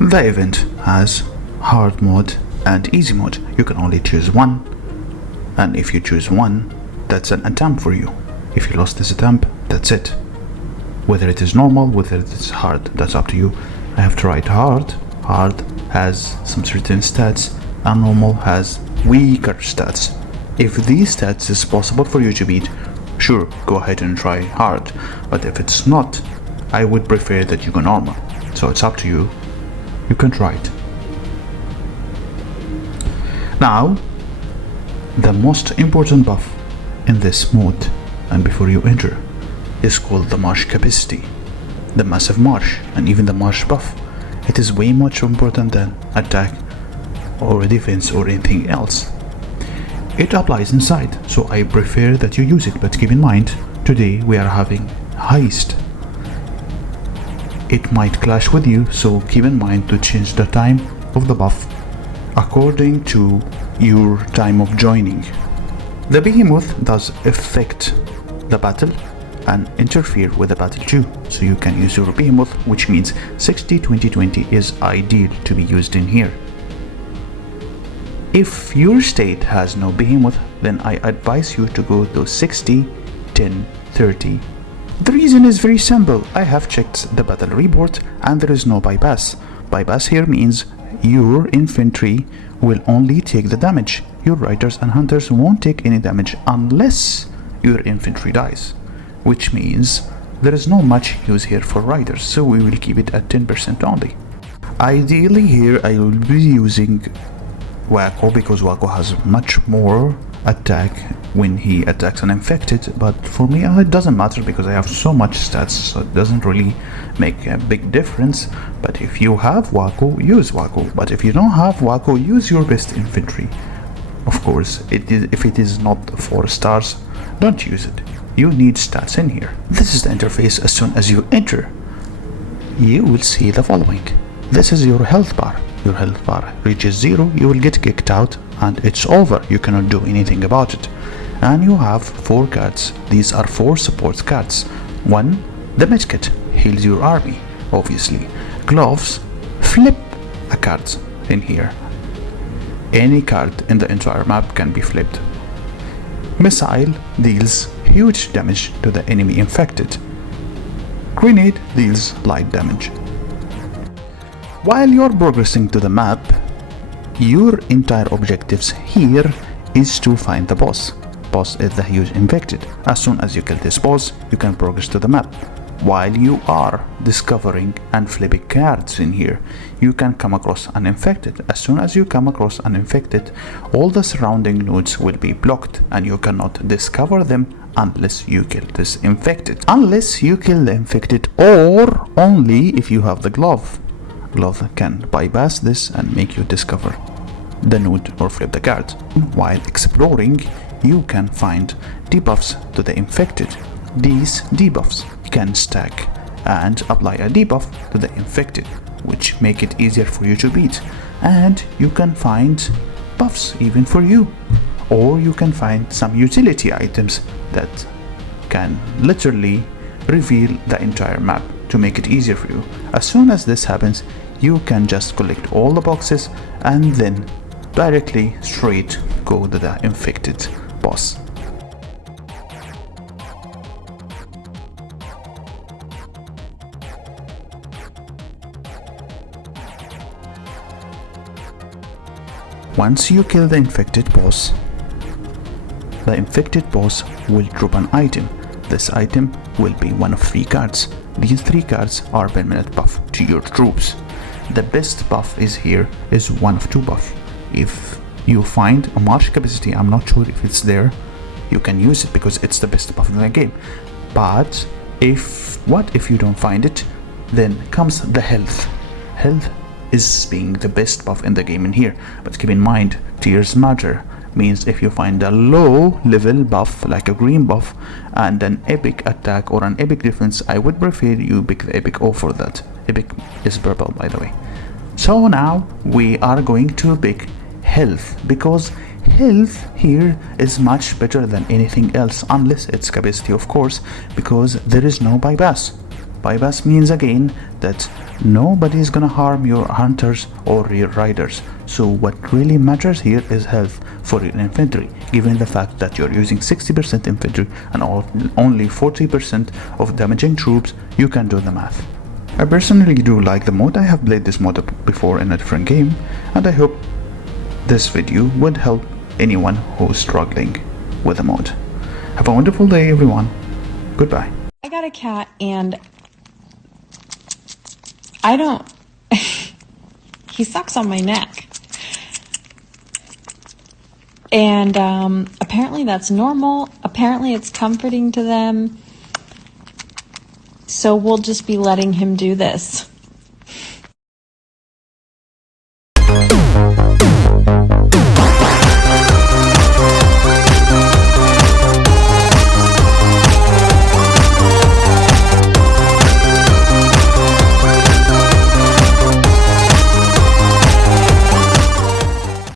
The event has hard mode and easy mode. You can only choose one, and if you choose one, that's an attempt for you. If you lost this attempt, that's it. Whether it is normal, whether it is hard, that's up to you. I have tried hard. Hard has some certain stats, and normal has weaker stats. If these stats is possible for you to beat, sure, go ahead and try hard. But if it's not, I would prefer that you go normal. So it's up to you. You can try it. Now, the most important buff in this mode, and before you enter, is called the march capacity, the massive march, and even the march buff. It is way much important than attack or defense or anything else. It applies inside, so I prefer that you use it, but keep in mind, today we are having heist. It might clash with you, so keep in mind to change the time of the buff according to your time of joining. The behemoth does affect the battle and interfere with the battle too, so you can use your behemoth, which means 60-20-20 is ideal to be used in here. If your state has no behemoth, then I advise you to go to 60-10-30. The reason is very simple. I have checked the battle report and there is no bypass. Bypass here means your infantry will only take the damage. Your riders and hunters won't take any damage unless your infantry dies, which means there is no much use here for riders, so we will keep it at 10% only. Ideally here I will be using Wacko, because Wacko has much more attack when he attacks an infected, but for me it doesn't matter because I have so much stats, so it doesn't really make a big difference. But if you have Wacko, use Wacko, but if you don't have Wacko, use your best infantry. Of course, if it is not 4 stars, don't use it. You need stats in here. This is the interface. As soon as you enter, you will see the following. This is your health bar. Your health bar reaches 0, you will get kicked out and it's over. You cannot do anything about it. And you have 4 cards. These are 4 support cards. 1, the medkit, heals your army, obviously. Gloves, flip a card in here. Any card in the entire map can be flipped. Missile deals huge damage to the enemy infected. Grenade deals light damage. While you're progressing to the map, your entire objectives here is to find the boss. Boss is the huge infected. As soon as you kill this boss, you can progress to the map. While you are discovering and flipping cards in here, you can come across an infected. As soon as you come across an infected, all the surrounding nodes will be blocked and you cannot discover them unless you kill this infected. Unless you kill the infected, or only if you have the glove. Glove can bypass this and make you discover the node or flip the card. While exploring, you can find debuffs to the infected. These debuffs can stack and apply a debuff to the infected, which make it easier for you to beat. And you can find buffs even for you, or you can find some utility items that can literally reveal the entire map to make it easier for you. As soon as this happens, you can just collect all the boxes and then directly straight go to the infected boss. Once you kill the infected boss will drop an item. This item will be one of 3 cards. These 3 cards are permanent buff to your troops. The best buff is here is 1 of 2 buff. If you find a march capacity, I'm not sure if it's there, you can use it because it's the best buff in the game. But if you don't find it, then comes the health. Health is being the best buff in the game in here, but keep in mind tiers matter. Means if you find a low level buff like a green buff and an epic attack or an epic defense, I would prefer you pick the epic over that. Epic is purple, by the way. So now we are going to pick health, because health here is much better than anything else, unless it's capacity, of course, because there is no bypass. Bypass means again that nobody is gonna harm your hunters or your riders. So what really matters here is health for your infantry, given the fact that you're using 60% infantry and only 40% of damaging troops. You can do the math. I personally do like the mod. I have played this mod before in a different game, and I hope this video would help anyone who's struggling with the mod. Have a wonderful day, everyone. Goodbye. I got a cat and I don't, he sucks on my neck. And apparently that's normal. Apparently it's comforting to them. So we'll just be letting him do this.